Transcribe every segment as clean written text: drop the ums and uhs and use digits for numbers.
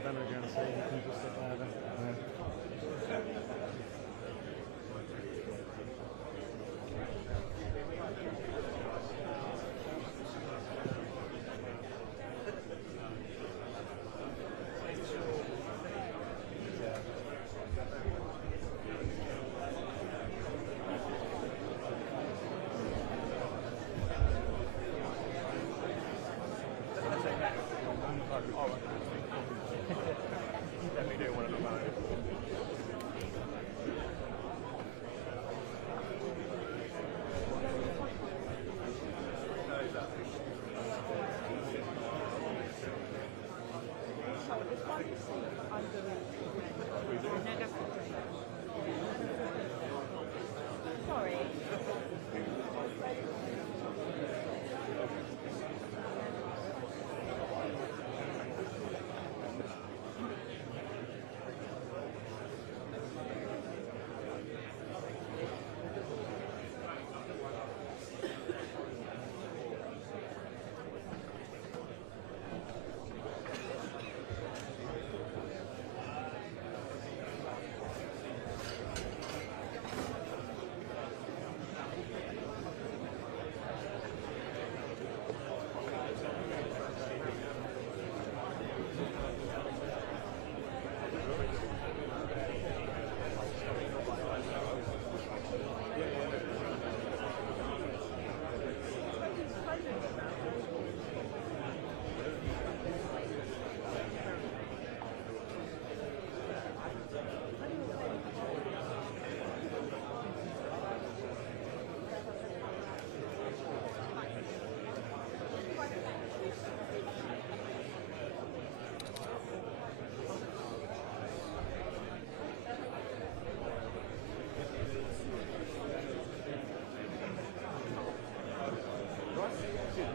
I don't know if you're going to say you can just sit there then. Definitely do want to know about it.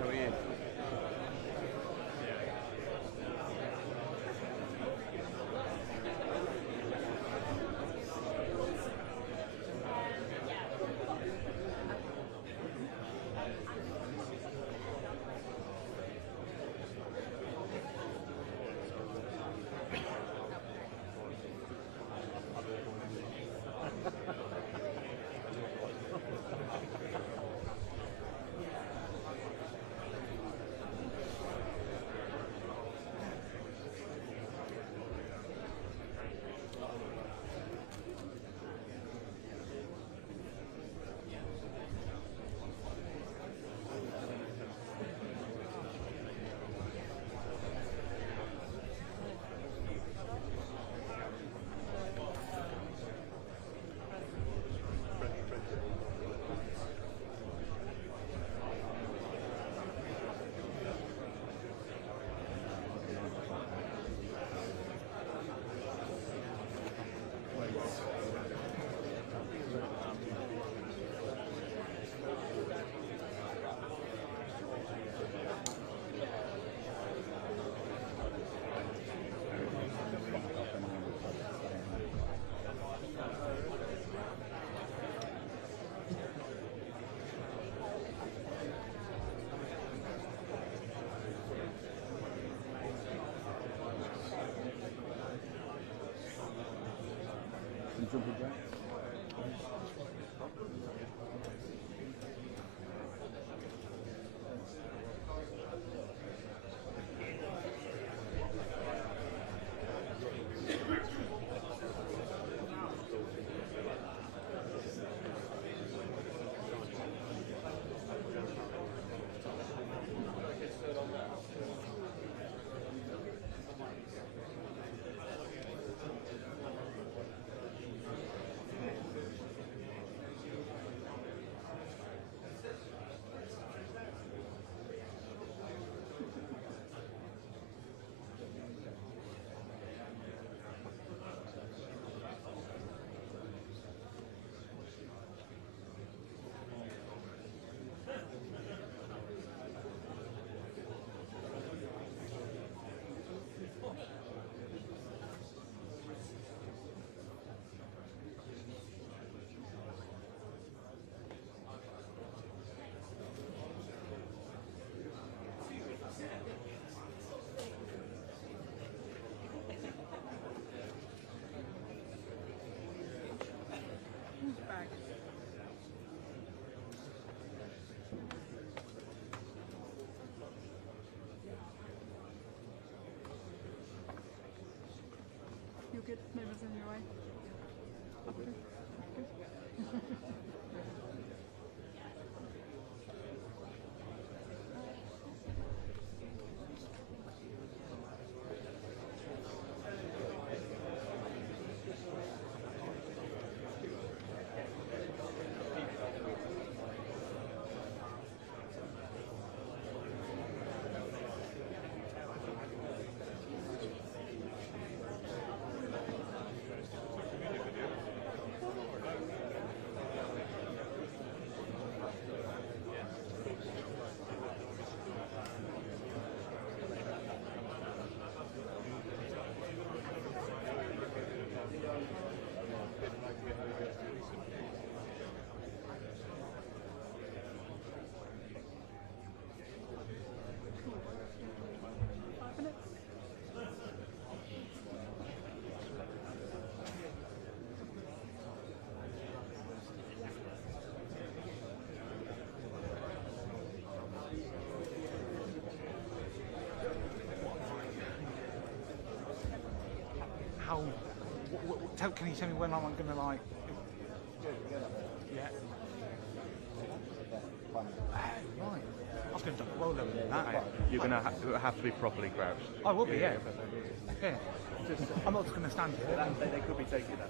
How are you? way. Okay. Good. How? Can you tell me when I'm going to like? Yeah. Right. I was going to roll over that. You're going to have to be properly crouched. I will be, yeah. Yeah. I'm not just going to stand here. They could be taking that.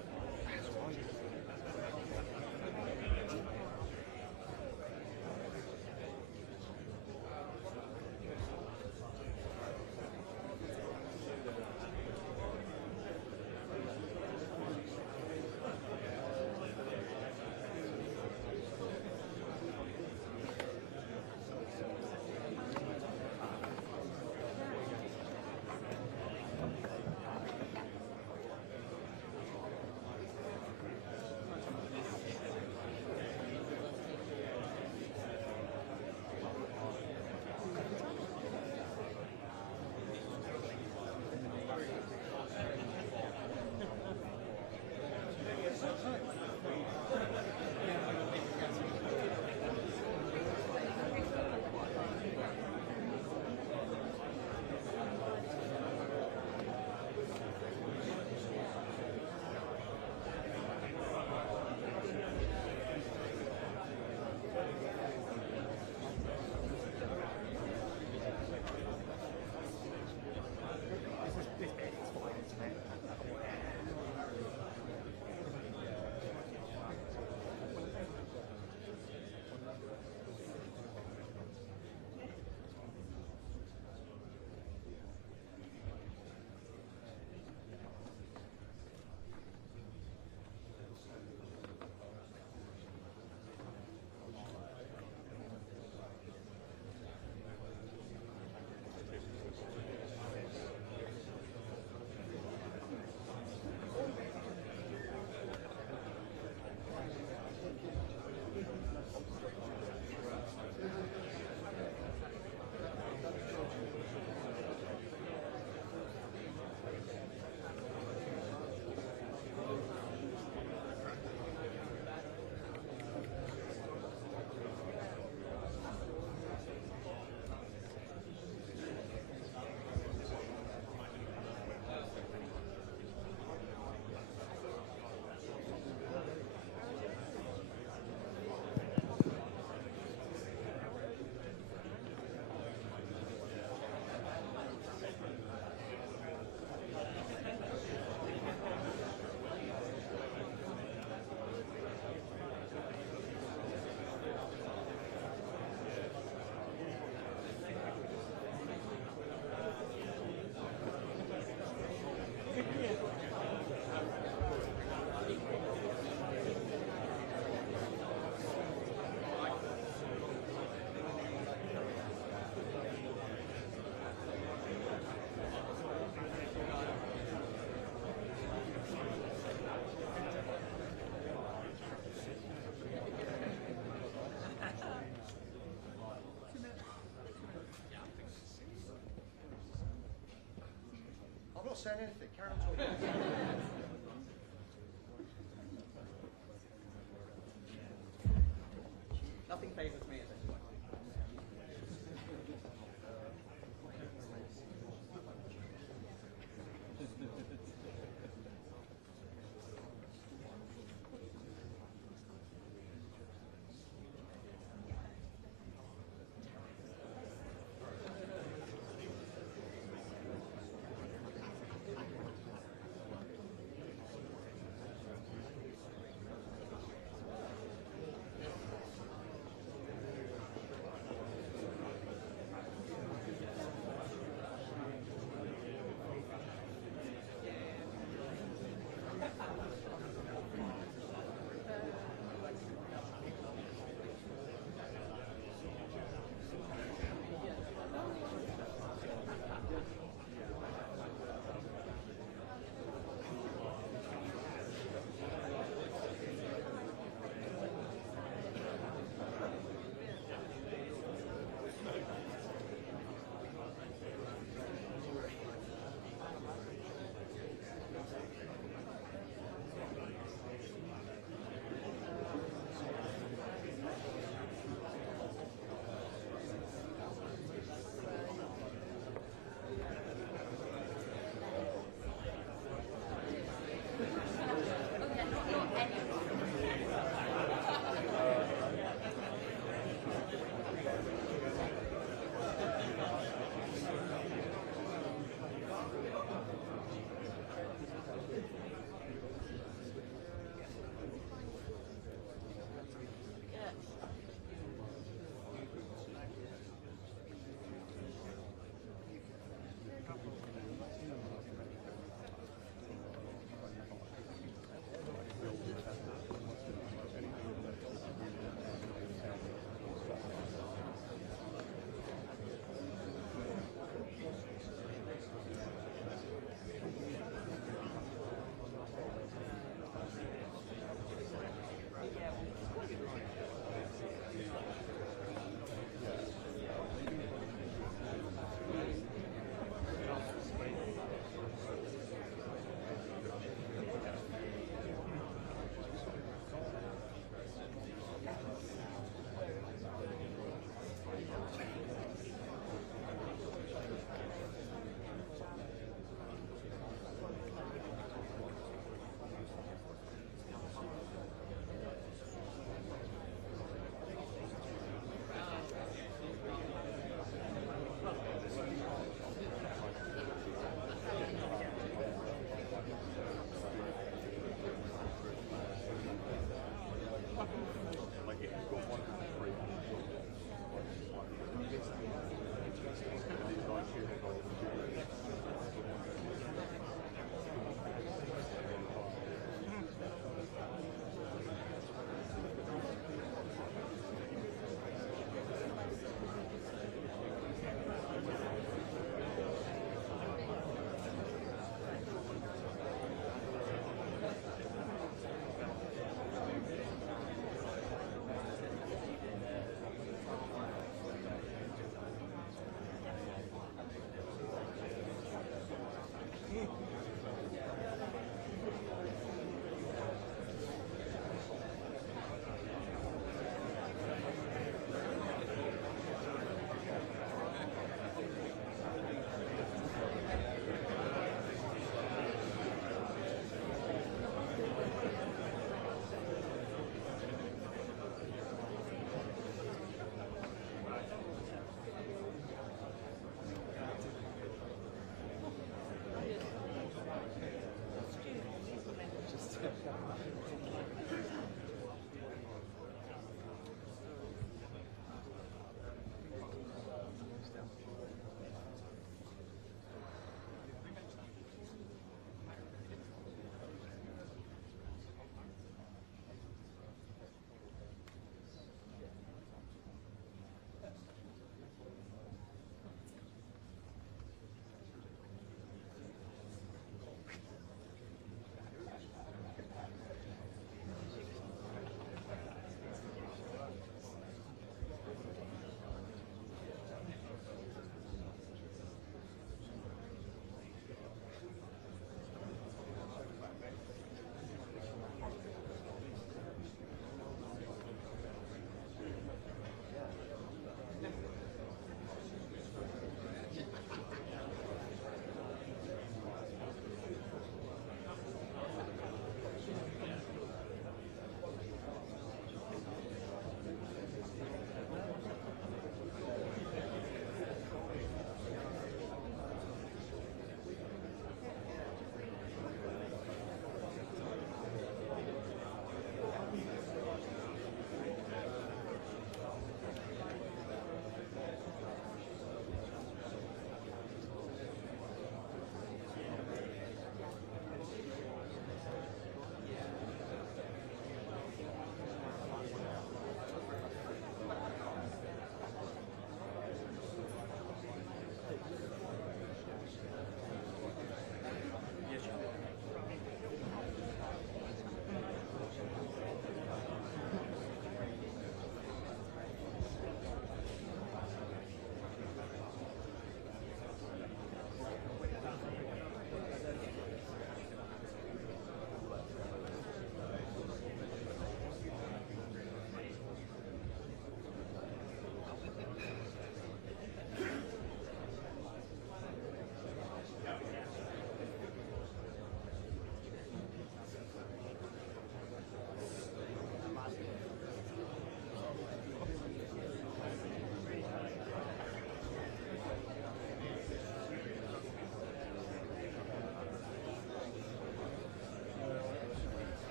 not saying anything. Carry on talking. Nothing favours me at this point.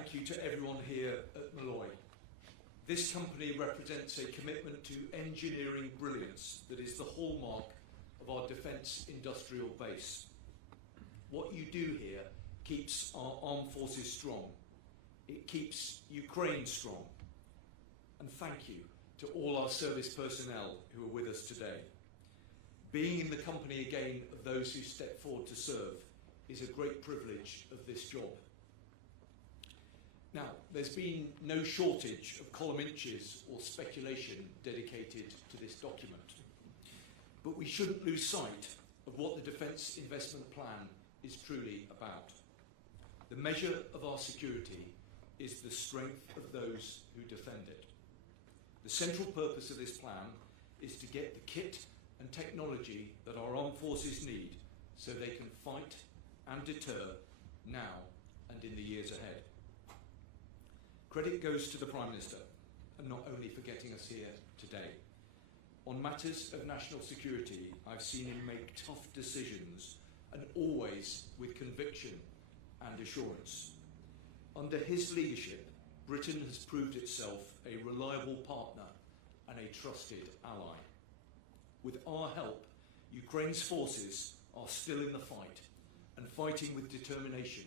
thank you to everyone here at Malloy. This company represents a commitment to engineering brilliance that is the hallmark of our defence industrial base. What you do here keeps our armed forces strong. It keeps Ukraine strong. And thank you to all our service personnel who are with us today. Being in the company again of those who step forward to serve is a great privilege of this job. Now, there's been no shortage of column inches or speculation dedicated to this document. But we shouldn't lose sight of what the Defence Investment Plan is truly about. The measure of our security is the strength of those who defend it. The central purpose of this plan is to get the kit and technology that our armed forces need so they can fight and deter now and in the years ahead. Credit goes to the Prime Minister, and not only for getting us here today. On matters of national security, I've seen him make tough decisions, and always with conviction and assurance. Under his leadership, Britain has proved itself a reliable partner and a trusted ally. With our help, Ukraine's forces are still in the fight and fighting with determination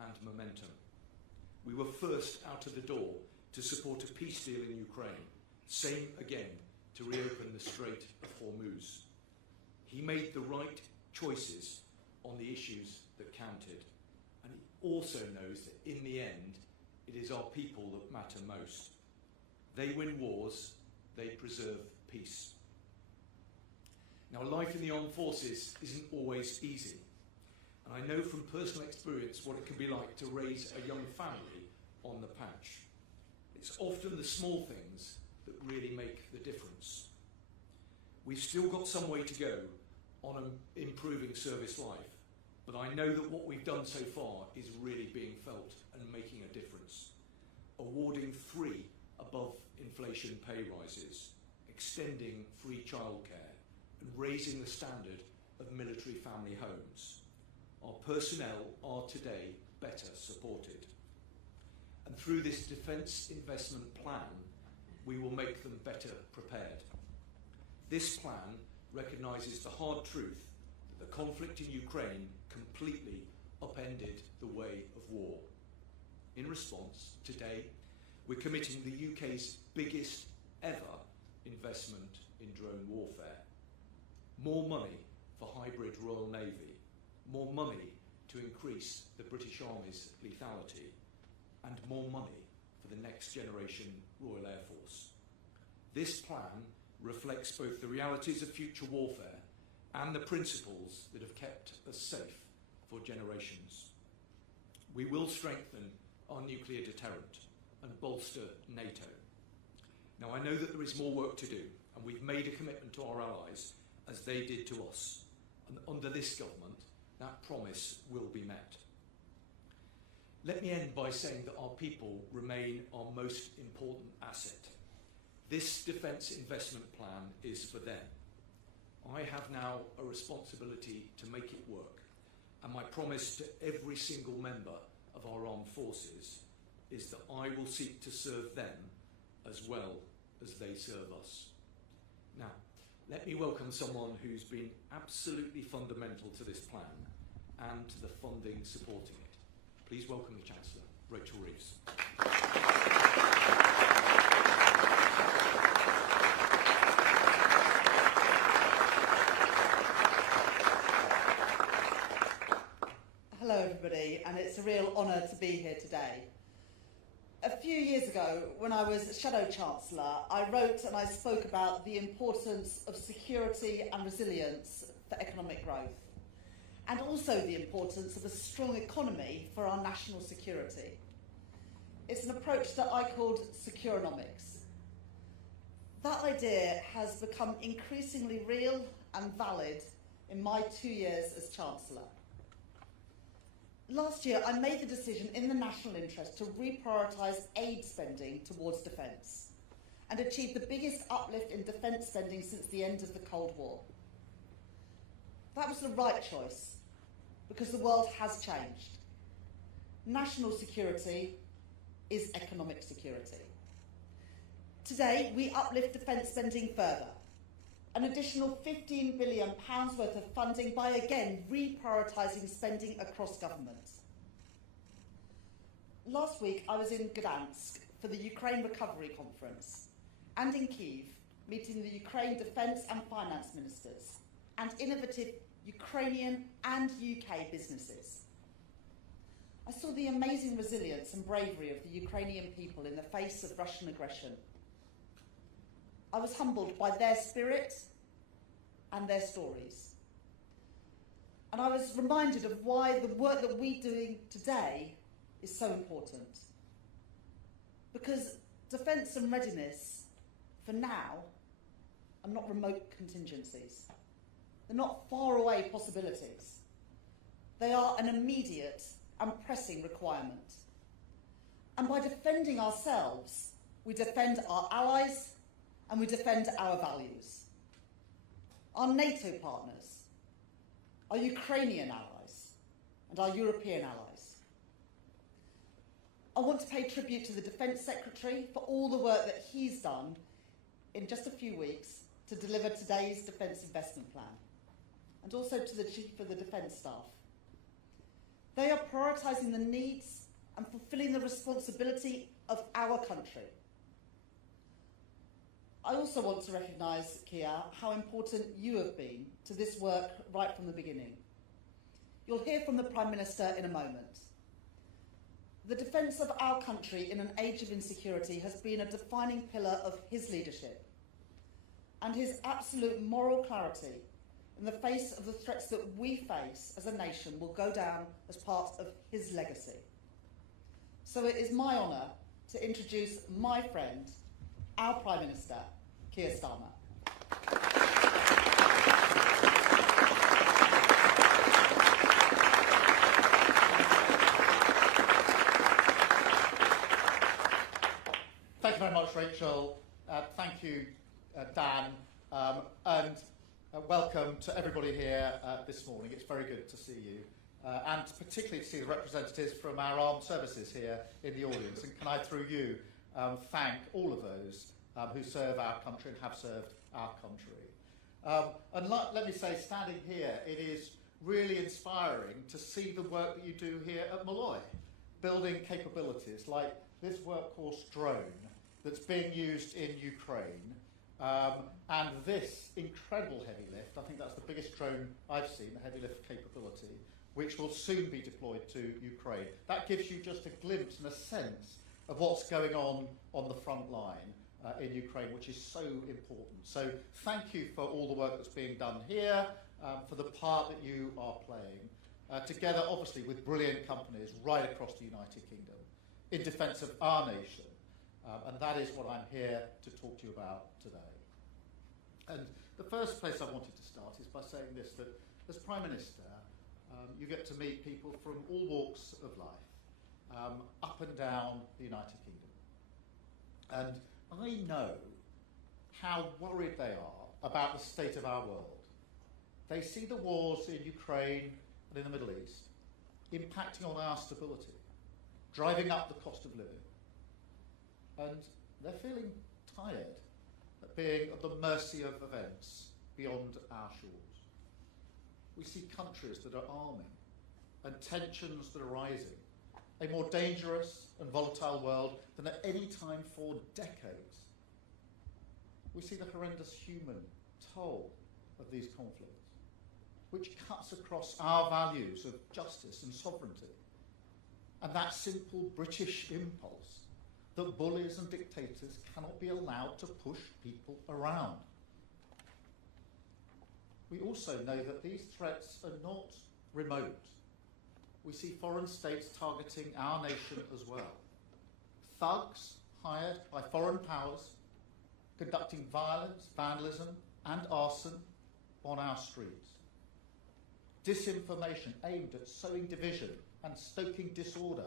and momentum. We were first out of the door to support a peace deal in Ukraine, same again to reopen the Strait of Hormuz. He made the right choices on the issues that counted, and he also knows that in the end, it is our people that matter most. They win wars, they preserve peace. Now, life in the armed forces isn't always easy. And I know from personal experience what it can be like to raise a young family on the patch. It's often the small things that really make the difference. We've still got some way to go on improving service life, but I know that what we've done so far is really being felt and making a difference. Awarding 3 above inflation pay rises, extending free childcare, and raising the standard of military family homes. Our personnel are today better supported. And through this Defence Investment Plan, we will make them better prepared. This plan recognises the hard truth that the conflict in Ukraine completely upended the way of war. In response, today, we're committing the UK's biggest ever investment in drone warfare. More money for hybrid Royal Navy, more money to increase the British Army's lethality, and more money for the next generation Royal Air Force. This plan reflects both the realities of future warfare and the principles that have kept us safe for generations. We will strengthen our nuclear deterrent and bolster NATO. Now, I know that there is more work to do, and we've made a commitment to our allies as they did to us. And under this government, that promise will be met. Let me end by saying that our people remain our most important asset. This Defence Investment Plan is for them. I have now a responsibility to make it work, and my promise to every single member of our armed forces is that I will seek to serve them as well as they serve us. Now, let me welcome someone who's been absolutely fundamental to this plan and to the funding supporting it. Please welcome the Chancellor, Rachel Reeves. Hello everybody, and it's a real honour to be here today. A few years ago, when I was Shadow Chancellor, I wrote and I spoke about the importance of security and resilience for economic growth, and also the importance of a strong economy for our national security. It's an approach that I called Securonomics. That idea has become increasingly real and valid in my 2 years as Chancellor. Last year, I made the decision in the national interest to reprioritise aid spending towards defence and achieve the biggest uplift in defence spending since the end of the Cold War. That was the right choice because the world has changed. National security, is economic security. Today, we uplift defence spending further. An additional £15 billion worth of funding by, again, reprioritising spending across government. Last week, I was in Gdansk for the Ukraine Recovery Conference, and in Kyiv, meeting the Ukraine Defence and Finance Ministers, and innovative Ukrainian and UK businesses. I saw the amazing resilience and bravery of the Ukrainian people in the face of Russian aggression. I was humbled by their spirit and their stories. And I was reminded of why the work that we're doing today is so important. Because defence and readiness, for now, are not remote contingencies. They're not faraway possibilities. They are an immediate and pressing requirement. And by defending ourselves, we defend our allies and we defend our values. Our NATO partners, our Ukrainian allies, and our European allies. I want to pay tribute to the Defence Secretary for all the work that he's done in just a few weeks to deliver today's Defence Investment Plan, and also to the Chief of the Defence Staff. They are prioritising the needs and fulfilling the responsibility of our country. I also want to recognise, Keir, how important you have been to this work right from the beginning. You'll hear from the Prime Minister in a moment. The defence of our country in an age of insecurity has been a defining pillar of his leadership, and his absolute moral clarity in the face of the threats that we face as a nation will go down as part of his legacy. So it is my honour to introduce my friend, our Prime Minister, Keir Starmer. Thank you very much, Rachel. Thank you, Dan, and welcome to everybody here this morning. It's very good to see you, and particularly to see the representatives from our armed services here in the audience. And can I, through you, thank all of those who serve our country and have served our country. Let me say, standing here, it is really inspiring to see the work that you do here at Malloy, building capabilities like this workhorse drone that's being used in Ukraine, and this incredible heavy lift. I think that's the biggest drone I've seen, the heavy lift capability, which will soon be deployed to Ukraine. That gives you just a glimpse and a sense of what's going on the front line in Ukraine, which is so important. So thank you for all the work that's being done here, for the part that you are playing, together obviously with brilliant companies right across the United Kingdom, in defence of our nation. And that is what I'm here to talk to you about today. And the first place I wanted to start is by saying this, that as Prime Minister, you get to meet people from all walks of life, up and down the United Kingdom. And I know how worried they are about the state of our world. They see the wars in Ukraine and in the Middle East impacting on our stability, driving up the cost of living. And they're feeling tired of being at the mercy of events beyond our shores. We see countries that are arming and tensions that are rising, a more dangerous and volatile world than at any time for decades. We see the horrendous human toll of these conflicts, which cuts across our values of justice and sovereignty, and that simple British impulse that bullies and dictators cannot be allowed to push people around. We also know that these threats are not remote. We see foreign states targeting our nation as well. Thugs hired by foreign powers conducting violence, vandalism and arson on our streets. Disinformation aimed at sowing division and stoking disorder,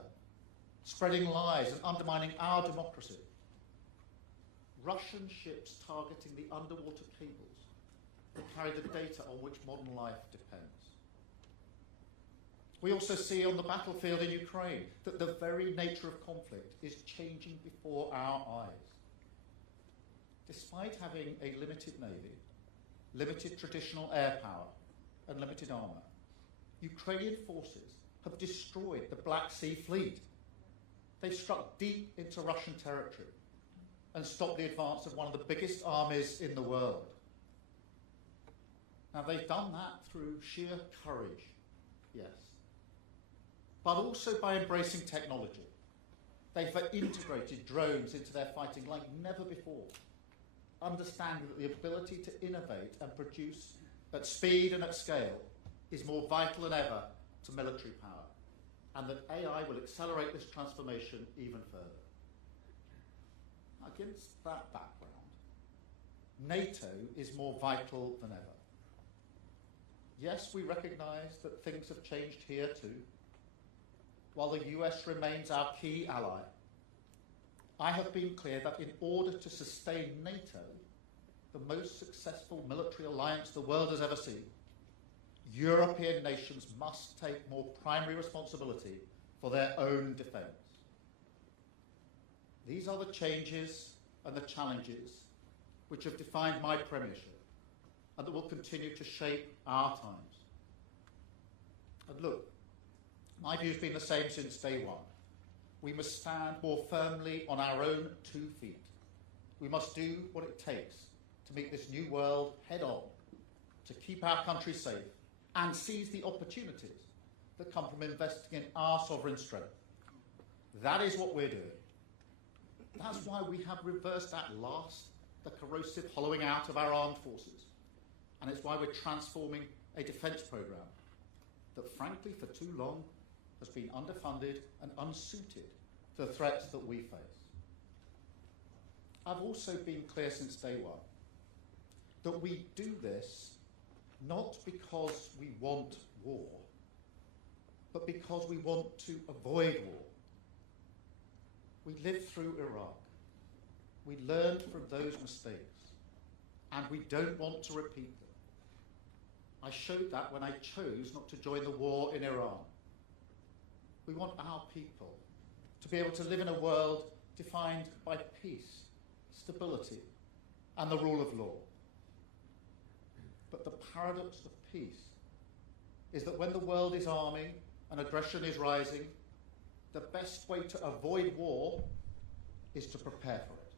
spreading lies and undermining our democracy. Russian ships targeting the underwater cables that carry the data on which modern life depends. We also see on the battlefield in Ukraine that the very nature of conflict is changing before our eyes. Despite having a limited navy, limited traditional air power, and limited armour, Ukrainian forces have destroyed the Black Sea Fleet. They've struck deep into Russian territory and stopped the advance of one of the biggest armies in the world. Now, they've done that through sheer courage, yes, but also by embracing technology. They've integrated drones into their fighting like never before, understanding that the ability to innovate and produce at speed and at scale is more vital than ever to military power, and that AI will accelerate this transformation even further. Against that background, NATO is more vital than ever. Yes, we recognise that things have changed here too. While the US remains our key ally, I have been clear that in order to sustain NATO, the most successful military alliance the world has ever seen, European nations must take more primary responsibility for their own defence. These are the changes and the challenges which have defined my premiership and that will continue to shape our times. And look, my view has been the same since day one. We must stand more firmly on our own 2 feet. We must do what it takes to meet this new world head on, to keep our country safe and seize the opportunities that come from investing in our sovereign strength. That is what we're doing. That's why we have reversed at last the corrosive hollowing out of our armed forces. And it's why we're transforming a defence programme that, frankly, for too long has been underfunded and unsuited to the threats that we face. I've also been clear since day one that we do this not because we want war, but because we want to avoid war. We lived through Iraq. We learned from those mistakes, and we don't want to repeat them. I showed that when I chose not to join the war in Iran. We want our people to be able to live in a world defined by peace, stability, and the rule of law. But the paradox of peace is that when the world is arming and aggression is rising, the best way to avoid war is to prepare for it.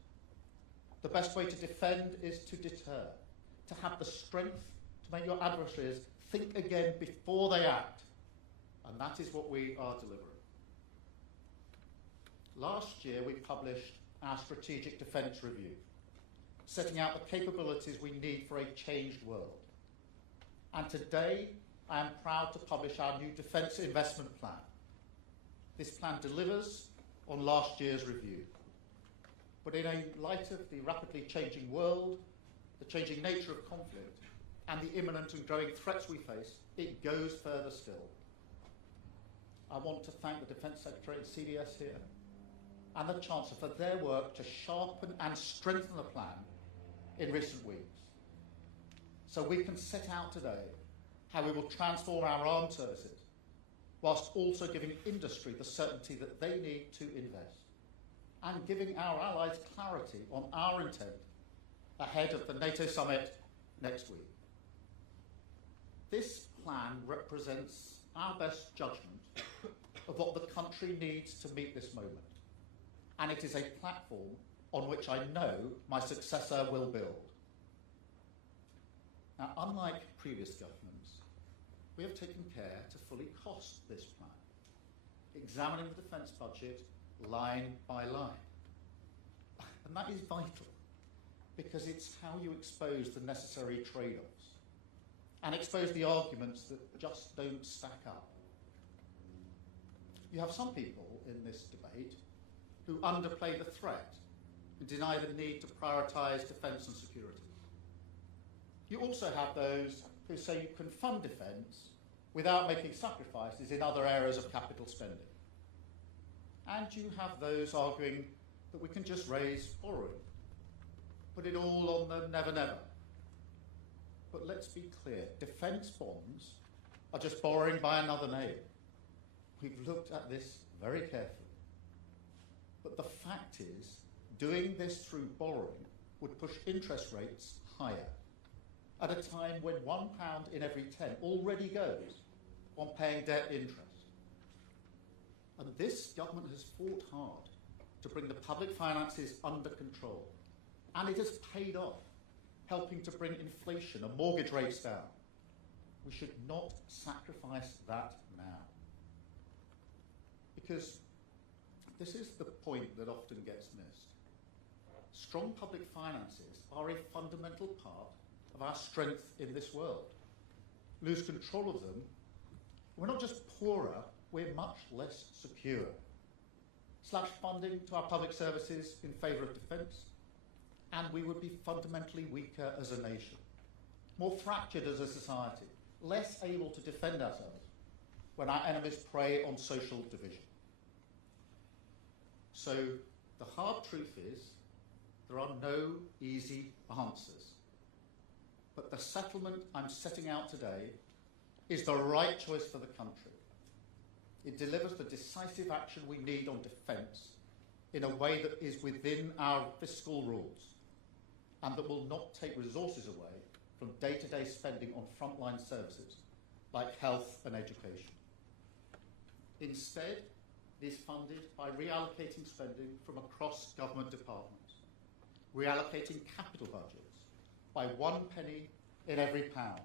The best way to defend is to deter, to have the strength to make your adversaries think again before they act. And that is what we are delivering. Last year, we published our Strategic Defence Review, setting out the capabilities we need for a changed world. And today, I am proud to publish our new Defence Investment Plan. This plan delivers on last year's review. But in a light of the rapidly changing world, the changing nature of conflict, and the imminent and growing threats we face, it goes further still. I want to thank the Defence Secretary and CDS here and the Chancellor for their work to sharpen and strengthen the plan in recent weeks. So we can set out today how we will transform our armed services whilst also giving industry the certainty that they need to invest and giving our allies clarity on our intent ahead of the NATO summit next week. This plan represents our best judgment of what the country needs to meet this moment, and it is a platform on which I know my successor will build. Now, unlike previous governments, we have taken care to fully cost this plan, examining the defence budget line by line. And that is vital, because it's how you expose the necessary trade-offs and expose the arguments that just don't stack up. You have some people in this debate who underplay the threat and deny the need to prioritise defence and security. You also have those who say you can fund defence without making sacrifices in other areas of capital spending. And you have those arguing that we can just raise borrowing, put it all on the never never. But let's be clear, defence bonds are just borrowing by another name. We've looked at this very carefully. But the fact is, doing this through borrowing would push interest rates higher at a time when £1 in every 10 already goes on paying debt interest. And this government has fought hard to bring the public finances under control. And it has paid off, helping to bring inflation and mortgage rates down. We should not sacrifice that now. Because this is the point that often gets missed. Strong public finances are a fundamental part of our strength in this world. Lose control of them, we're not just poorer, we're much less secure. Slash funding to our public services in favour of defence, and we would be fundamentally weaker as a nation, more fractured as a society, less able to defend ourselves when our enemies prey on social division. So the hard truth is, there are no easy answers. But the settlement I'm setting out today is the right choice for the country. It delivers the decisive action we need on defence in a way that is within our fiscal rules and that will not take resources away from day-to-day spending on frontline services like health and education. Instead, it is funded by reallocating spending from across government departments, reallocating capital budgets by 1 penny in every pound,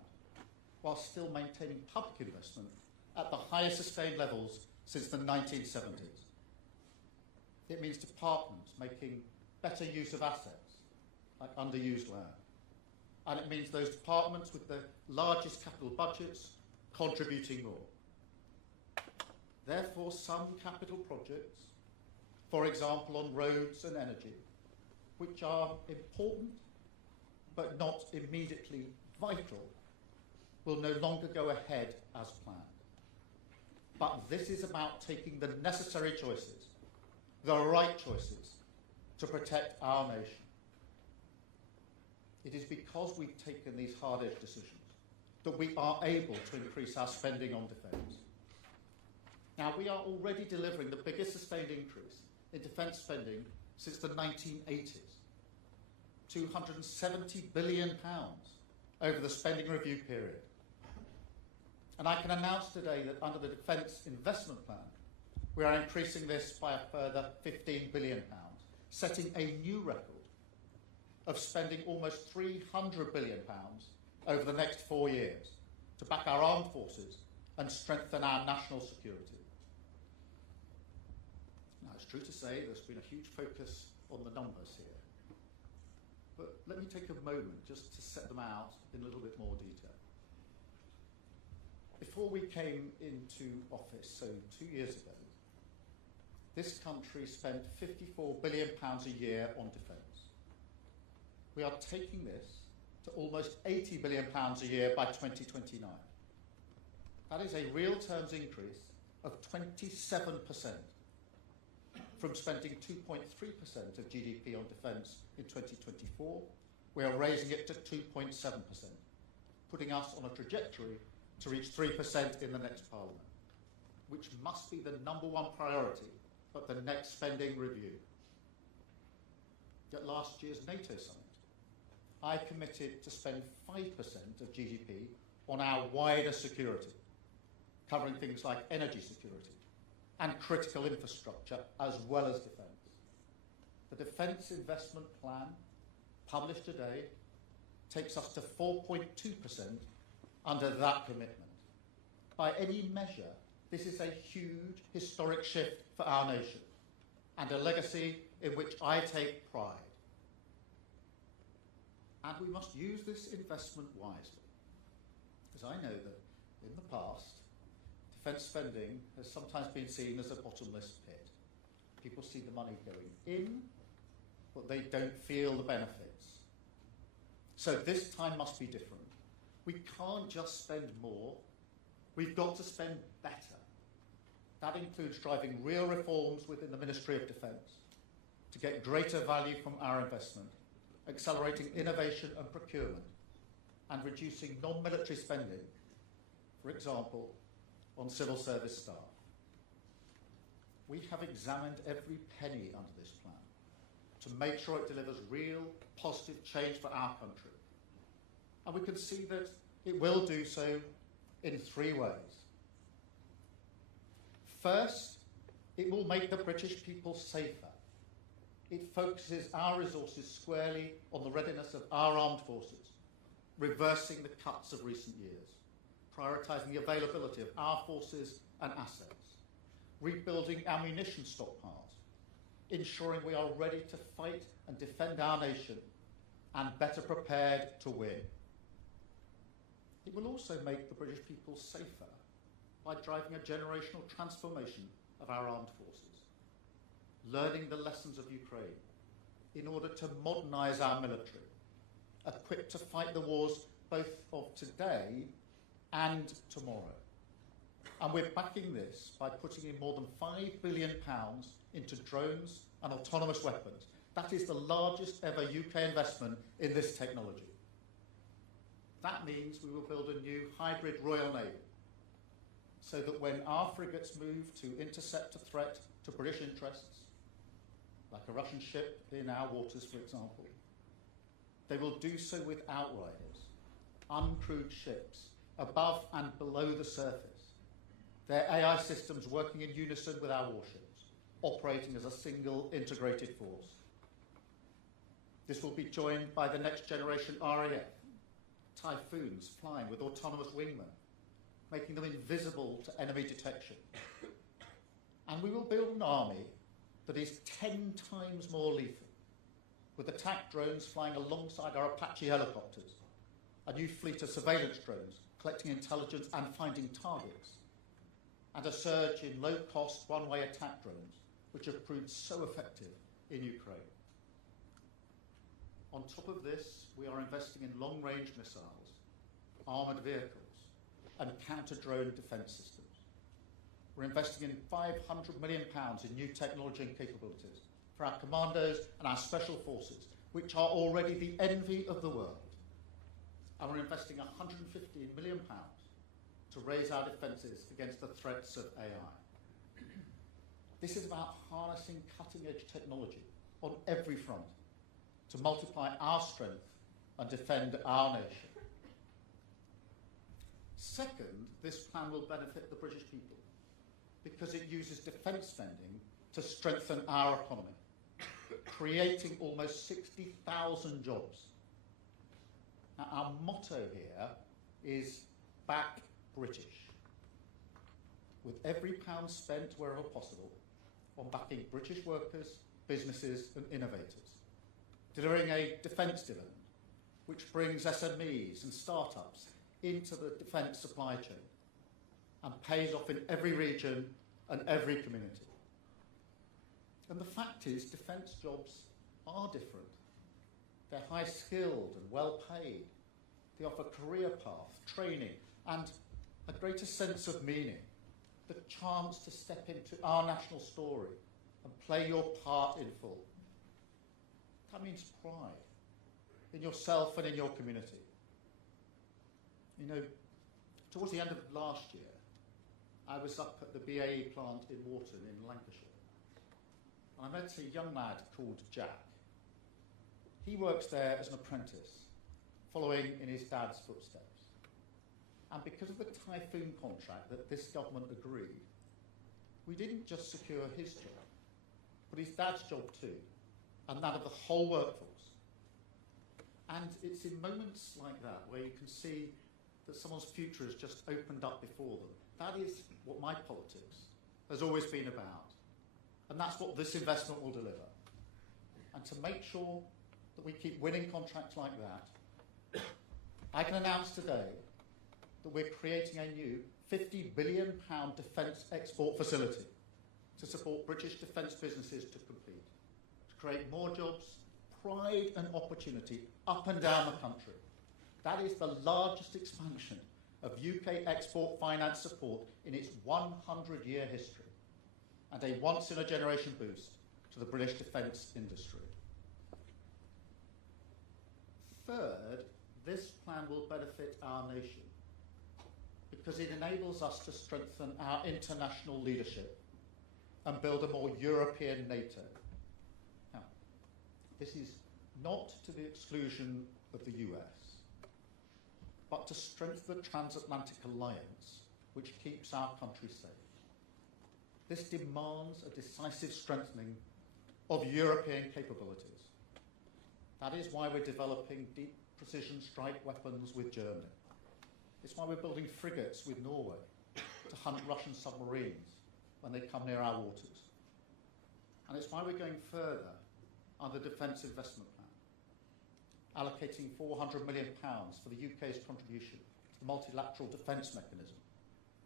while still maintaining public investment at the highest sustained levels since the 1970s. It means departments making better use of assets, like underused land. And it means those departments with the largest capital budgets contributing more. Therefore, some capital projects, for example on roads and energy, which are important but not immediately vital, will no longer go ahead as planned. But this is about taking the necessary choices, the right choices, to protect our nation. It is because we've taken these hard-edged decisions that we are able to increase our spending on defence. Now, we are already delivering the biggest sustained increase in defence spending since the 1980s, £270 billion over the spending review period. And I can announce today that under the Defence Investment Plan, we are increasing this by a further £15 billion, setting a new record of spending almost £300 billion over the next 4 years to back our armed forces and strengthen our national security. Now, it's true to say there's been a huge focus on the numbers here. But let me take a moment just to set them out in a little bit more detail. Before we came into office, so 2 years ago, this country spent £54 billion a year on defence. We are taking this to almost £80 billion a year by 2029. That is a real terms increase of 27%. From spending 2.3% of GDP on defence in 2024, we are raising it to 2.7%, putting us on a trajectory to reach 3% in the next Parliament, which must be the #1 priority at the next spending review. At last year's NATO summit, I committed to spend 5% of GDP on our wider security, covering things like energy security and critical infrastructure, as well as defence. The Defence Investment Plan, published today, takes us to 4.2% under that commitment. By any measure, this is a huge historic shift for our nation, and a legacy in which I take pride. And we must use this investment wisely, because I know that in the past, defence spending has sometimes been seen as a bottomless pit. People see the money going in, but they don't feel the benefits. So this time must be different. We can't just spend more, we've got to spend better. That includes driving real reforms within the Ministry of Defence to get greater value from our investment, accelerating innovation and procurement, and reducing non-military spending, for example, on civil service staff. we have examined every penny under this plan to make sure it delivers real positive change for our country. And we can see that it will do so in 3 ways. First, it will make the British people safer. It focuses our resources squarely on the readiness of our armed forces, reversing the cuts of recent years, prioritising the availability of our forces and assets, rebuilding ammunition stockpiles, ensuring we are ready to fight and defend our nation and better prepared to win. It will also make the British people safer by driving a generational transformation of our armed forces, learning the lessons of Ukraine in order to modernise our military, equipped to fight the wars both of today and tomorrow. And we're backing this by putting in more than £5 billion into drones and autonomous weapons. That is the largest ever UK investment in this technology. That means we will build a new hybrid Royal Navy, so that when our frigates move to intercept a threat to British interests, like a Russian ship in our waters, for example, they will do so with outriders, uncrewed ships, above and below the surface, their AI systems working in unison with our warships, operating as a single integrated force. This will be joined by the next generation RAF, Typhoons flying with autonomous wingmen, making them invisible to enemy detection. And we will build an army that is 10 times more lethal, with attack drones flying alongside our Apache helicopters, a new fleet of surveillance drones collecting intelligence and finding targets, and a surge in low-cost one-way attack drones, which have proved so effective in Ukraine. On top of this, we are investing in long-range missiles, armoured vehicles, and counter-drone defence systems. We're investing in £500 million in new technology and capabilities for our commandos and our special forces, which are already the envy of the world. And we're investing £115 million to raise our defences against the threats of AI. This is about harnessing cutting-edge technology on every front to multiply our strength and defend our nation. Second, this plan will benefit the British people because it uses defence spending to strengthen our economy, creating almost 60,000 jobs. Now, our motto here is back British, with every pound spent wherever possible on backing British workers, businesses and innovators, delivering a defence dividend which brings SMEs and startups into the defence supply chain and pays off in every region and every community. And the fact is, defence jobs are different. They're high skilled and well paid. They offer career path, training and a greater sense of meaning, the chance to step into our national story and play your part in full. That means pride in yourself and in your community. You know, towards the end of last year, I was up at the BAE plant in Wharton in Lancashire. And I met a young lad called Jack. He works there as an apprentice, following in his dad's footsteps. And because of the Typhoon contract that this government agreed, we didn't just secure his job, but his dad's job too, and that of the whole workforce. And it's in moments like that where you can see that someone's future has just opened up before them. That is what my politics has always been about. And that's what this investment will deliver. And to make sure that we keep winning contracts like that, I can announce today that we're creating a new £50 billion defence export facility to support British defence businesses to compete, to create more jobs, pride and opportunity up and down the country. That is the largest expansion of UK export finance support in its 100-year history, and a once-in-a-generation boost to the British defence industry. Third, this plan will benefit our nation because it enables us to strengthen our international leadership and build a more European NATO. Now, this is not to the exclusion of the US, but to strengthen the transatlantic alliance which keeps our country safe. This demands a decisive strengthening of European capabilities. That is why we're developing deep precision strike weapons with Germany. It's why we're building frigates with Norway to hunt Russian submarines when they come near our waters. And it's why we're going further on the Defence Investment Plan, allocating £400 million for the UK's contribution to the multilateral defence mechanism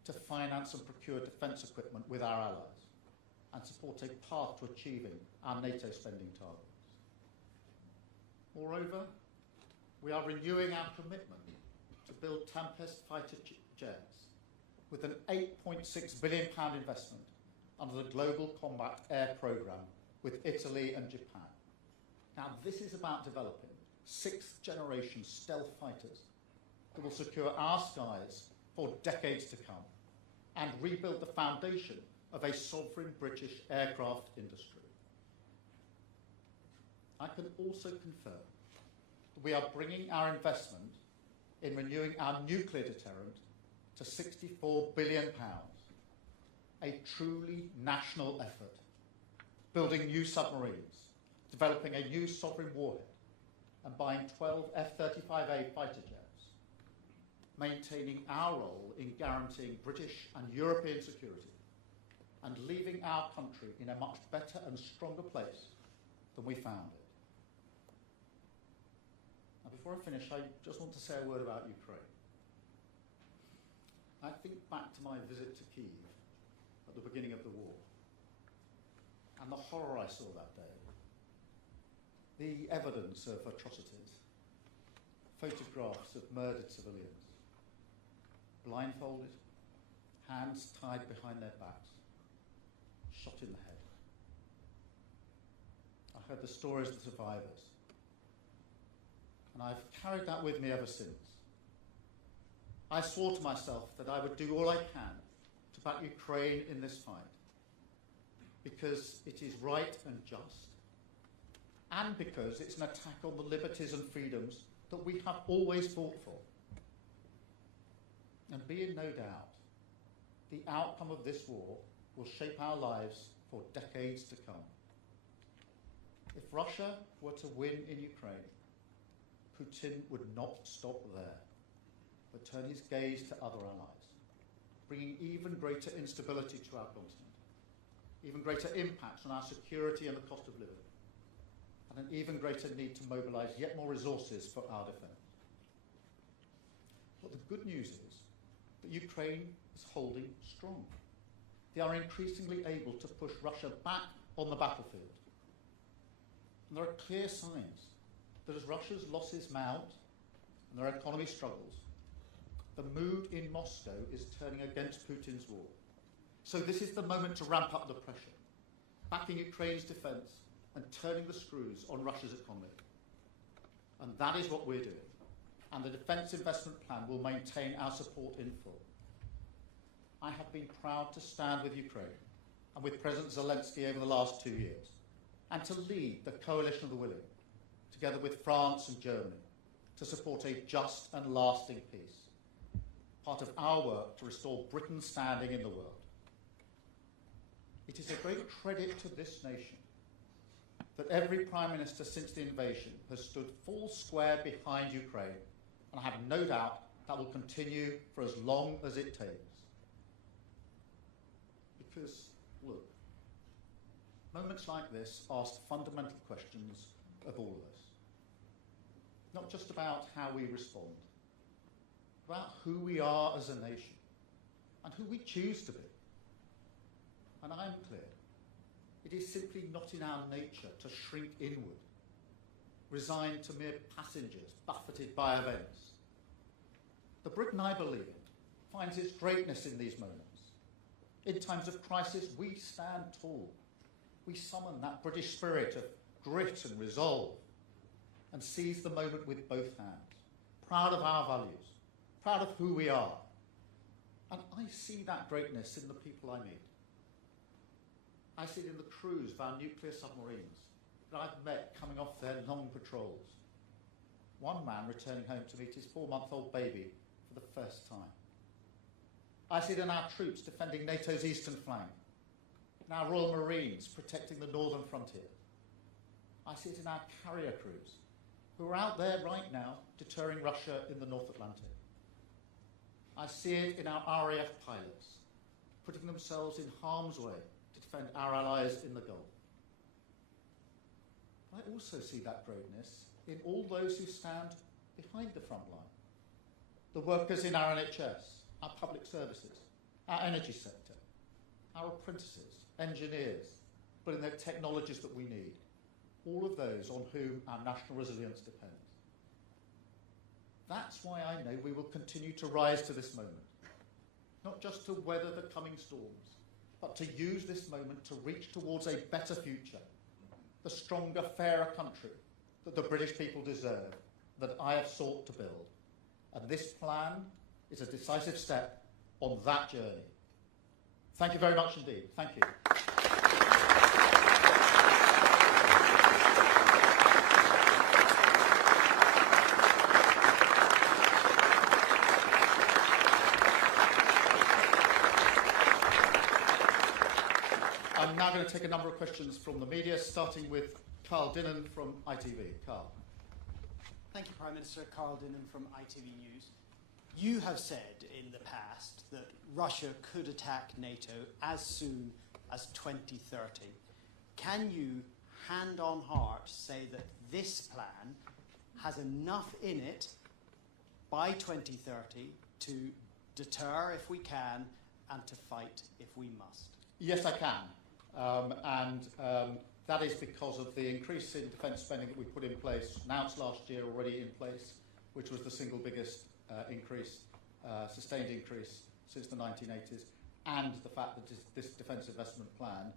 to finance and procure defence equipment with our allies and support a path to achieving our NATO spending targets. Moreover, we are renewing our commitment to build Tempest fighter jets with an £8.6 billion investment under the Global Combat Air Programme with Italy and Japan. Now, this is about developing sixth-generation stealth fighters that will secure our skies for decades to come and rebuild the foundation of a sovereign British aircraft industry. I can also confirm that we are bringing our investment in renewing our nuclear deterrent to £64 billion, a truly national effort, building new submarines, developing a new sovereign warhead, and buying 12 F-35A fighter jets, maintaining our role in guaranteeing British and European security, and leaving our country in a much better and stronger place than we found it. Now, before I finish, I just want to say a word about Ukraine. I think back to my visit to Kyiv at the beginning of the war and the horror I saw that day, the evidence of atrocities, photographs of murdered civilians, blindfolded, hands tied behind their backs, shot in the head. I heard the stories of the survivors, and I've carried that with me ever since. I swore to myself that I would do all I can to back Ukraine in this fight, because it is right and just, and because it's an attack on the liberties and freedoms that we have always fought for. And be in no doubt, the outcome of this war will shape our lives for decades to come. If Russia were to win in Ukraine, Putin would not stop there, but turn his gaze to other allies, bringing even greater instability to our continent, even greater impacts on our security and the cost of living, and an even greater need to mobilise yet more resources for our defence. But the good news is that Ukraine is holding strong. They are increasingly able to push Russia back on the battlefield. And there are clear signs that as Russia's losses mount and their economy struggles, the mood in Moscow is turning against Putin's war. So this is the moment to ramp up the pressure, backing Ukraine's defence and turning the screws on Russia's economy. And that is what we're doing. And the Defence Investment Plan will maintain our support in full. I have been proud to stand with Ukraine and with President Zelensky over the last 2 years, and to lead the coalition of the willing, together with France and Germany, to support a just and lasting peace, part of our work to restore Britain's standing in the world. It is a great credit to this nation that every Prime Minister since the invasion has stood full square behind Ukraine, and I have no doubt that will continue for as long as it takes. Because, look, moments like this ask fundamental questions of all of us. Not just about how we respond, about who we are as a nation and who we choose to be. And I'm clear, it is simply not in our nature to shrink inward, resigned to mere passengers buffeted by events. The Britain I believe in finds its greatness in these moments. In times of crisis, we stand tall. We summon that British spirit of grit and resolve and seize the moment with both hands, proud of our values, proud of who we are. And I see that greatness in the people I meet. I see it in the crews of our nuclear submarines that I've met coming off their long patrols. One man returning home to meet his 4-month-old baby for the first time. I see it in our troops defending NATO's eastern flank, in our Royal Marines protecting the northern frontier. I see it in our carrier crews, who are out there right now deterring Russia in the North Atlantic. I see it in our RAF pilots, putting themselves in harm's way to defend our allies in the Gulf. I also see that greatness in all those who stand behind the front line. The workers in our NHS, our public services, our energy sector, our apprentices, engineers, building the technologies that we need. All of those on whom our national resilience depends. That's why I know we will continue to rise to this moment, not just to weather the coming storms, but to use this moment to reach towards a better future, the stronger, fairer country that the British people deserve, that I have sought to build. And this plan is a decisive step on that journey. Thank you very much indeed. Thank you. I'm now going to take a number of questions from the media, starting with Carl Dinnan from ITV. Carl. Thank you, Prime Minister. Carl Dinnan from ITV News. You have said in the past that Russia could attack NATO as soon as 2030. Can you, hand on heart, say that this plan has enough in it by 2030 to deter if we can and to fight if we must? Yes, I can. That is because of the increase in defence spending that we put in place, announced last year, already in place, which was the single biggest increase, sustained increase since the 1980s, and the fact that this defence investment plan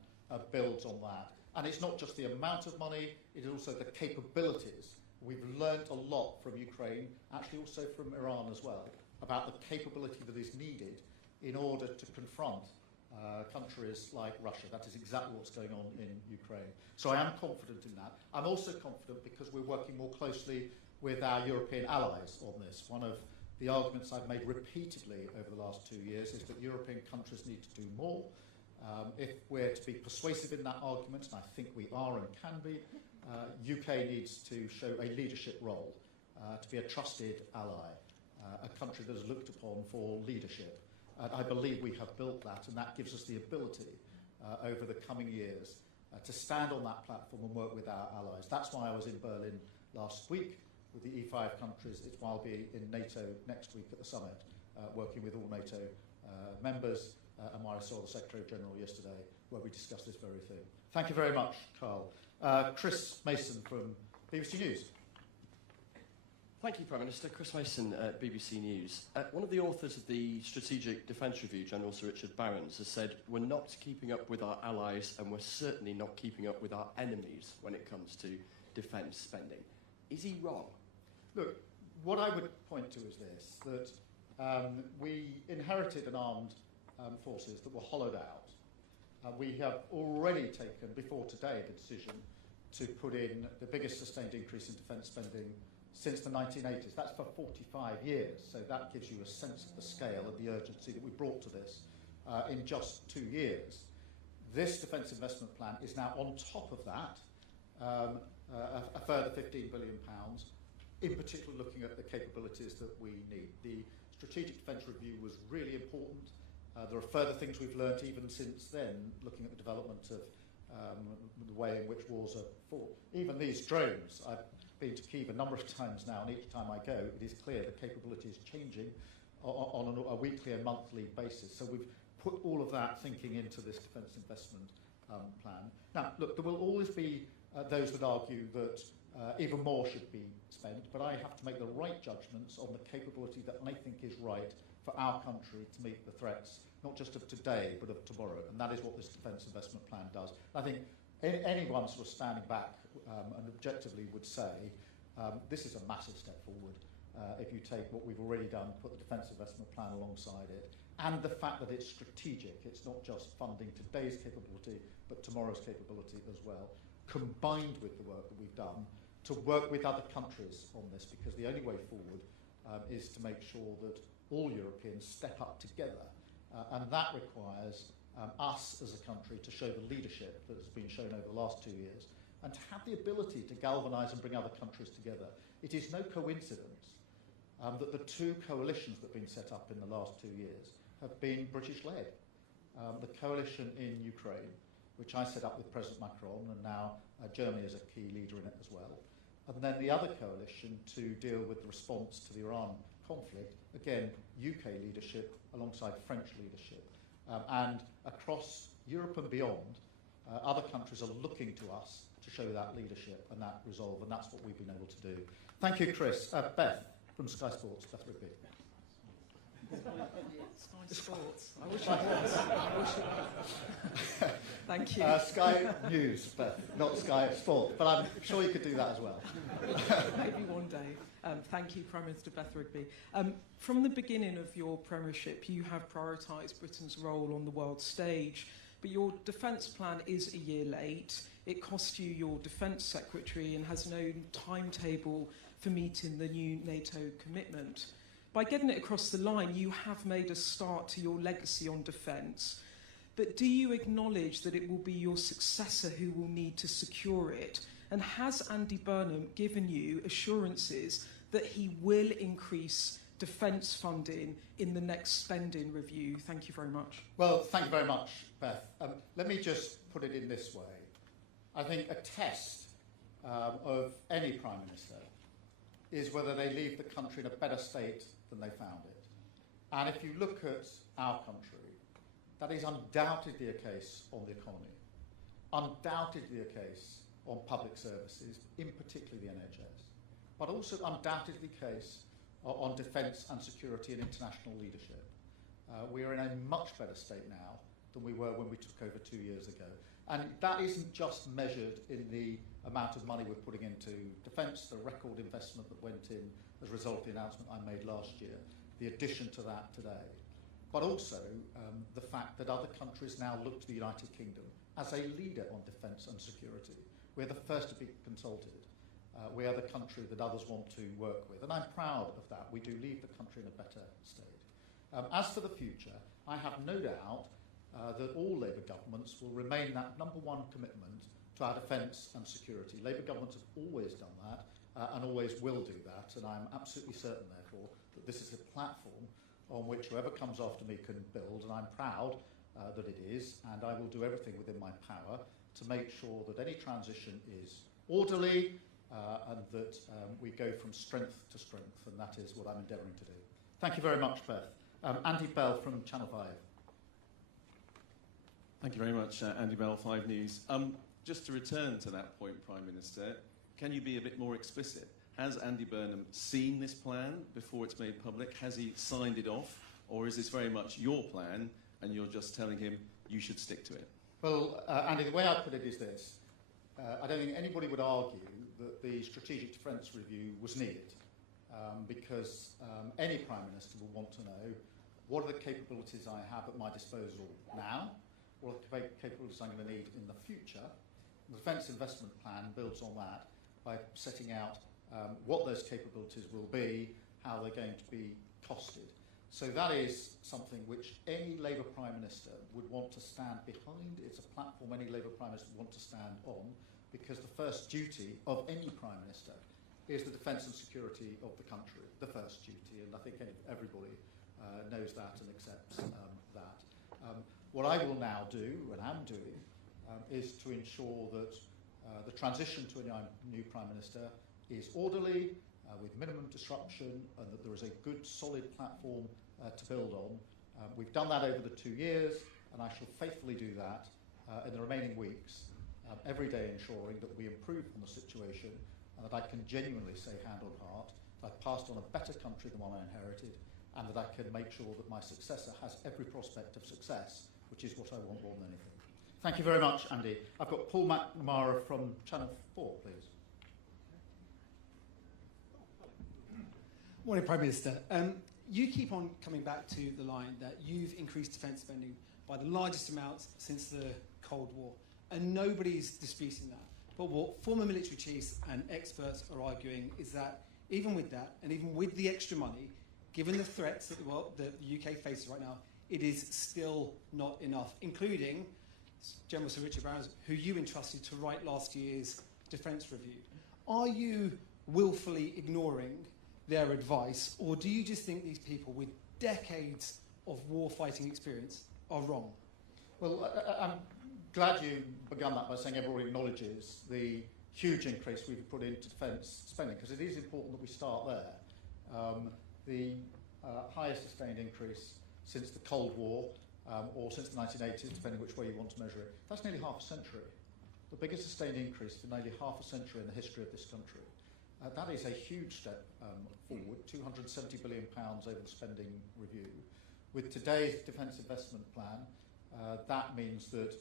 builds on that. And it's not just the amount of money, it is also the capabilities. We've learnt a lot from Ukraine, actually also from Iran as well, about the capability that is needed in order to confront countries like Russia. That is exactly what's going on in Ukraine. So I am confident in that. I'm also confident because we're working more closely with our European allies on this. One of the arguments I've made repeatedly over the last 2 years is that European countries need to do more. If we're to be persuasive in that argument, and I think we are and can be, UK needs to show a leadership role, to be a trusted ally, a country that is looked upon for leadership. I believe we have built that, and that gives us the ability over the coming years to stand on that platform and work with our allies. That's why I was in Berlin last week with the E5 countries. It's why I'll be in NATO next week at the summit, working with all NATO members, and why I saw the Secretary-General yesterday, where we discussed this very thing. Thank you very much, Carl. Chris Mason from BBC News. Thank you, Prime Minister. Chris Mason at BBC News. One of the authors of the Strategic Defence Review, General Sir Richard Barrons, has said we're not keeping up with our allies and we're certainly not keeping up with our enemies when it comes to defence spending. Is he wrong? Look, what I would point to is this, that we inherited an armed forces that were hollowed out. We have already taken, before today, the decision to put in the biggest sustained increase in defence spending since the 1980s. That's for 45 years, so that gives you a sense of the scale and the urgency that we brought to this in just 2 years. This defence investment plan is now on top of that, a further £15 billion, in particular looking at the capabilities that we need. The Strategic Defence Review was really important. There are further things we've learnt even since then, looking at the development of the way in which wars are fought. Even these drones, I've been to Kyiv a number of times now, and each time I go, it is clear the capability is changing on a weekly and monthly basis. So we've put all of that thinking into this defence investment plan. Now, look, there will always be those that argue that even more should be spent, but I have to make the right judgments on the capability that I think is right for our country to meet the threats, not just of today, but of tomorrow. And that is what this defence investment plan does. I think anyone sort of standing back and objectively would say this is a massive step forward. if you take what we've already done, put the Defence Investment Plan alongside it, and the fact that it's strategic. It's not just funding today's capability, but tomorrow's capability as well, combined with the work that we've done to work with other countries on this, because the only way forward is to make sure that all Europeans step up together. And that requires us as a country to show the leadership that has been shown over the last 2 years, and to have the ability to galvanise and bring other countries together. It is no coincidence that the two coalitions that have been set up in the last 2 years have been British-led. The coalition in Ukraine, which I set up with President Macron, and now Germany is a key leader in it as well. And then the other coalition to deal with the response to the Iran conflict, again, UK leadership alongside French leadership. And across Europe and beyond, other countries are looking to us to show that leadership and that resolve, and that's what we've been able to do. Thank you, Chris. Beth from Sky Sports, Beth Rigby. Sky Sports. I wish it was. Thank you. Sky News, Beth, not Sky Sport, but I'm sure you could do that as well. Maybe one day. Thank you, Prime Minister Beth Rigby. From the beginning of your premiership, you have prioritised Britain's role on the world stage, but your defence plan is a year late. It cost you your defence secretary and has no timetable for meeting the new NATO commitment. By getting it across the line, you have made a start to your legacy on defence. But do you acknowledge that it will be your successor who will need to secure it? And has Andy Burnham given you assurances that he will increase defence funding in the next spending review? Thank you very much. Well, thank you very much, Beth. Let me just put it in this way. I think a test of any Prime Minister is whether they leave the country in a better state than they found it. And if you look at our country, that is undoubtedly a case on the economy, undoubtedly a case on public services, in particular the NHS, but also undoubtedly a case on defence and security and international leadership. We are in a much better state now than we were when we took over 2 years ago. And that isn't just measured in the amount of money we're putting into defence, the record investment that went in as a result of the announcement I made last year, the addition to that today, but also the fact that other countries now look to the United Kingdom as a leader on defence and security. We're the first to be consulted. We are the country that others want to work with, and I'm proud of that. We do leave the country in a better state. As for the future, I have no doubt that all Labour governments will remain that number one commitment to our defence and security. Labour governments have always done that and always will do that, and I'm absolutely certain, therefore, that this is a platform on which whoever comes after me can build, and I'm proud that it is, and I will do everything within my power to make sure that any transition is orderly and that we go from strength to strength, and that is what I'm endeavouring to do. Thank you very much, Beth. Andy Bell from Channel 5. Thank you very much, Andy Bell, 5 News. Just to return to that point, Prime Minister, can you be a bit more explicit? Has Andy Burnham seen this plan before it's made public? Has he signed it off? Or is this very much your plan and you're just telling him you should stick to it? Well, Andy, the way I put it is this. I don't think anybody would argue that the Strategic Defence Review was needed because any Prime Minister will want to know what are the capabilities I have at my disposal now, what are the capabilities I'm going to need in the future. The Defence Investment Plan builds on that by setting out what those capabilities will be, how they're going to be costed. So that is something which any Labour Prime Minister would want to stand behind. It's a platform any Labour Prime Minister would want to stand on, because the first duty of any Prime Minister is the defence and security of the country, the first duty, and I think everybody knows that and accepts that. What I will now do, and am doing, is to ensure that the transition to a new Prime Minister is orderly, with minimum disruption, and that there is a good, solid platform to build on. We've done that over the 2 years, and I shall faithfully do that in the remaining weeks, every day ensuring that we improve on the situation, and that I can genuinely say hand on heart that I've passed on a better country than one I inherited, and that I can make sure that my successor has every prospect of success, which is what I want more than anything. Thank you very much, Andy. I've got Paul McNamara from Channel 4, please. Morning, Prime Minister. You keep on coming back to the line that you've increased defence spending by the largest amounts since the Cold War, and nobody's disputing that. But what former military chiefs and experts are arguing is that even with that, and even with the extra money, given the threats that the UK faces right now, it is still not enough, including General Sir Richard Barrons, who you entrusted to write last year's defence review. Are you willfully ignoring their advice, or do you just think these people with decades of war-fighting experience are wrong? Well, I'm glad you began that by saying everybody acknowledges the huge increase we've put into defence spending, because it is important that we start there. The highest sustained increase since the Cold War, or since the 1980s, depending which way you want to measure it, that's nearly half a century. The biggest sustained increase for nearly half a century in the history of this country. That is a huge step forward, £270 billion over the spending review. With today's defence investment plan, that means that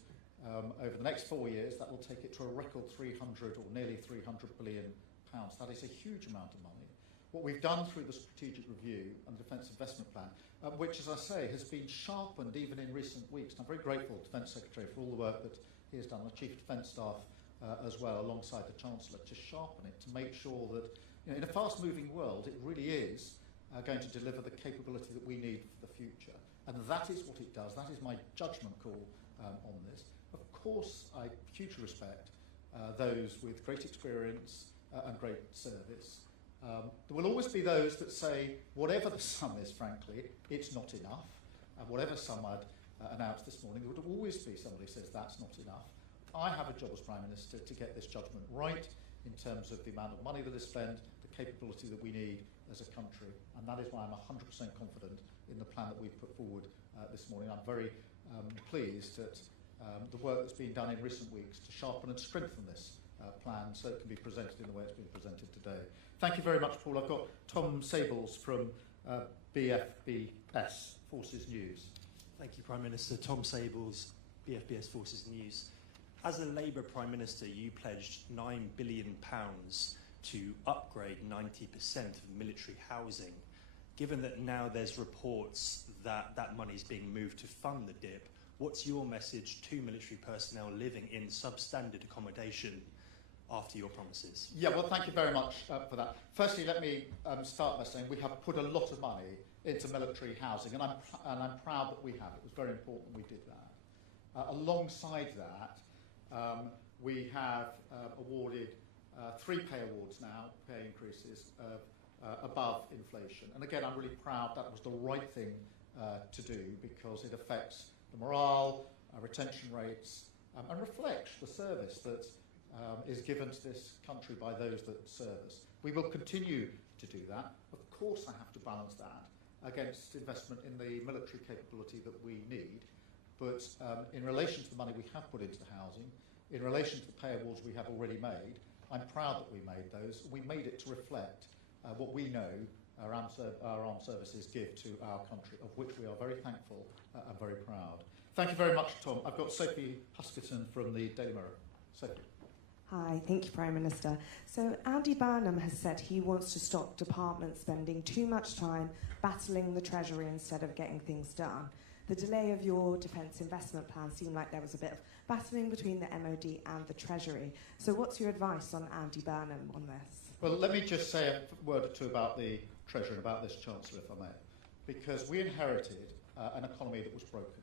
over the next 4 years, that will take it to a record 300 or nearly 300 billion pounds. That is a huge amount of money. What we've done through the strategic review and defence investment plan, which, as I say, has been sharpened even in recent weeks. And I'm very grateful to the Defence Secretary for all the work that he has done, the Chief of Defence Staff as well, alongside the Chancellor, to sharpen it, to make sure that, in a fast-moving world, it really is going to deliver the capability that we need for the future. And that is what it does. That is my judgment call on this. Of course, I hugely respect those with great experience and great service. There will always be those that say, whatever the sum is, frankly, it's not enough. And whatever sum I'd announced this morning, there would always be somebody who says that's not enough. I have a job as Prime Minister to get this judgment right in terms of the amount of money that is spent, the capability that we need as a country, and that is why I'm 100% confident in the plan that we've put forward this morning. I'm very pleased at the work that's been done in recent weeks to sharpen and strengthen this plan so it can be presented in the way it's been presented today. Thank you very much, Paul. I've got Tom Sables from BFBS, Forces News. Thank you, Prime Minister. Tom Sables, BFBS Forces News. As a Labour Prime Minister, you pledged £9 billion to upgrade 90% of military housing. Given that now there's reports that that money is being moved to fund the DIP, what's your message to military personnel living in substandard accommodation after your promises? Yeah, well, thank you very much for that. Firstly, let me start by saying we have put a lot of money into military housing, and I'm proud that we have. It was very important we did that. Alongside that, we have awarded 3 pay awards now, pay increases above inflation. And again, I'm really proud that was the right thing to do, because it affects the morale, retention rates, and reflects the service that is given to this country by those that serve us. We will continue to do that. Of course, I have to balance that against investment in the military capability that we need. But in relation to the money we have put into housing, in relation to the pay awards we have already made, I'm proud that we made those. We made it to reflect what we know our armed services give to our country, of which we are very thankful and very proud. Thank you very much, Tom. I've got Sophie Huskerton from the Daily Mirror. Sophie. Hi, thank you, Prime Minister. So Andy Burnham has said he wants to stop departments spending too much time battling the Treasury instead of getting things done. The delay of your defence investment plan seemed like there was a bit of battling between the MOD and the Treasury. So what's your advice on Andy Burnham on this? Well, let me just say a word or two about the Treasury and about this Chancellor, if I may. Because we inherited an economy that was broken.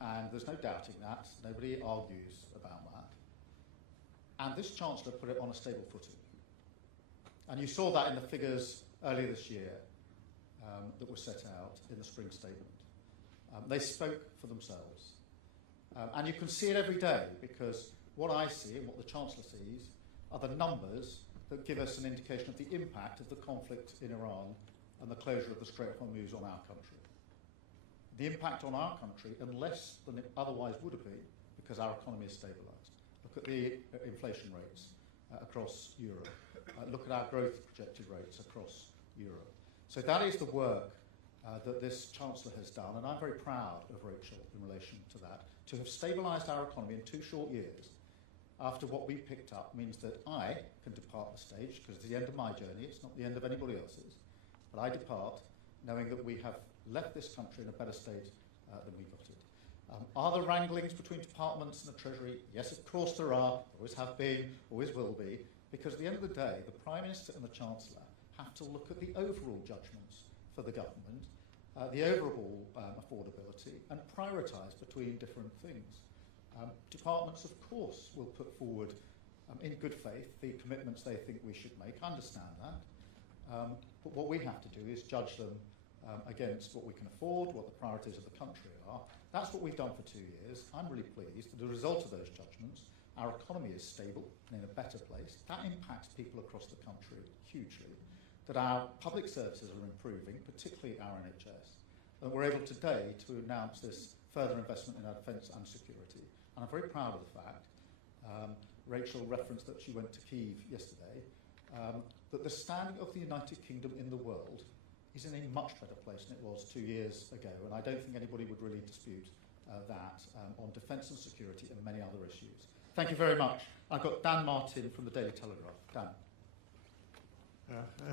And there's no doubting that. Nobody argues about that. And this Chancellor put it on a stable footing. And you saw that in the figures earlier this year that were set out in the spring statement. They spoke for themselves. And you can see it every day, because what I see and what the Chancellor sees are the numbers that give us an indication of the impact of the conflict in Iran and the closure of the Strait of Hormuz on our country. The impact on our country, and less than it otherwise would have been, because our economy is stabilised. Look at the inflation rates across Europe. Look at our growth projected rates across Europe. So that is the work that this Chancellor has done, and I'm very proud of Rachel in relation to that, to have stabilised our economy in 2 short years after what we picked up means that I can depart the stage, because it's the end of my journey, it's not the end of anybody else's, but I depart knowing that we have left this country in a better state than we got it. Are there wranglings between departments and the Treasury? Yes, of course there are, always have been, always will be, because at the end of the day, the Prime Minister and the Chancellor have to look at the overall judgments for the government, the overall affordability, and prioritise between different things. Departments, of course, will put forward, in good faith, the commitments they think we should make. I understand that. But what we have to do is judge them against what we can afford, what the priorities of the country are. That's what we've done for 2 years. I'm really pleased that as a result of those judgments, our economy is stable and in a better place. That impacts people across the country hugely. That our public services are improving, particularly our NHS. And we're able today to announce this further investment in our defence and security. And I'm very proud of the fact, Rachel referenced that she went to Kyiv yesterday, that the standing of the United Kingdom in the world is in a much better place than it was 2 years ago, and I don't think anybody would really dispute that on defence and security and many other issues. Thank you very much. I've got Dan Martin from the Daily Telegraph. Dan.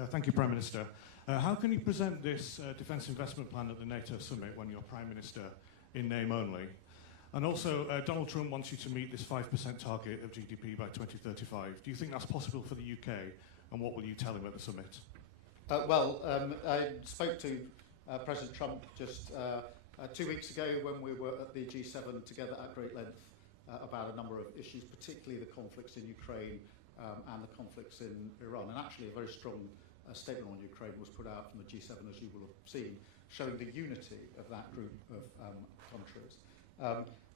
Thank you, Prime Minister. How can you present this defence investment plan at the NATO summit when you're Prime Minister in name only? And also, Donald Trump wants you to meet this 5% target of GDP by 2035. Do you think that's possible for the UK, and what will you tell him at the summit? I spoke to President Trump just 2 weeks ago when we were at the G7 together at great length about a number of issues, particularly the conflicts in Ukraine and the conflicts in Iran. And actually a very strong statement on Ukraine was put out from the G7, as you will have seen, showing the unity of that group of countries.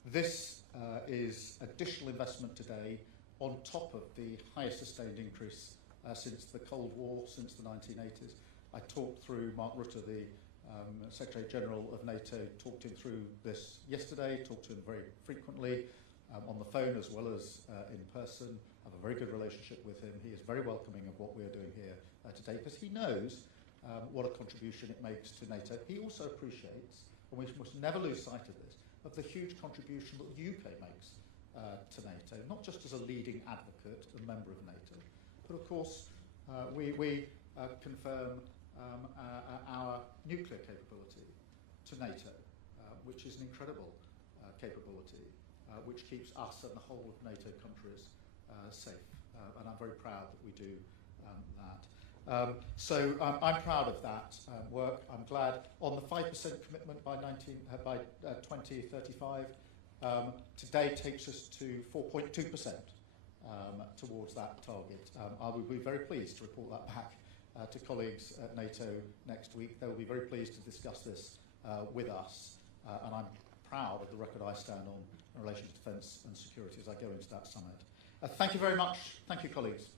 This is additional investment today on top of the highest sustained increase since the Cold War, since the 1980s. I talked through Mark Rutte, the Secretary General of NATO, talked him through this yesterday, talked to him very frequently on the phone as well as in person. I have a very good relationship with him. He is very welcoming of what we're doing here today because he knows what a contribution it makes to NATO. He also appreciates, and we must never lose sight of this, of the huge contribution that the UK makes to NATO, not just as a leading advocate and member of NATO, but of course we confirm our nuclear capability to NATO, which is an incredible capability, which keeps us and the whole of NATO countries safe. And I'm very proud that we do that. So I'm proud of that work. I'm glad on the 5% commitment by 2035. Today takes us to 4.2% towards that target. I will be very pleased to report that back to colleagues at NATO next week. They will be very pleased to discuss this with us, and I'm proud of the record I stand on in relation to defence and security as I go into that summit. Thank you very much. Thank you, colleagues.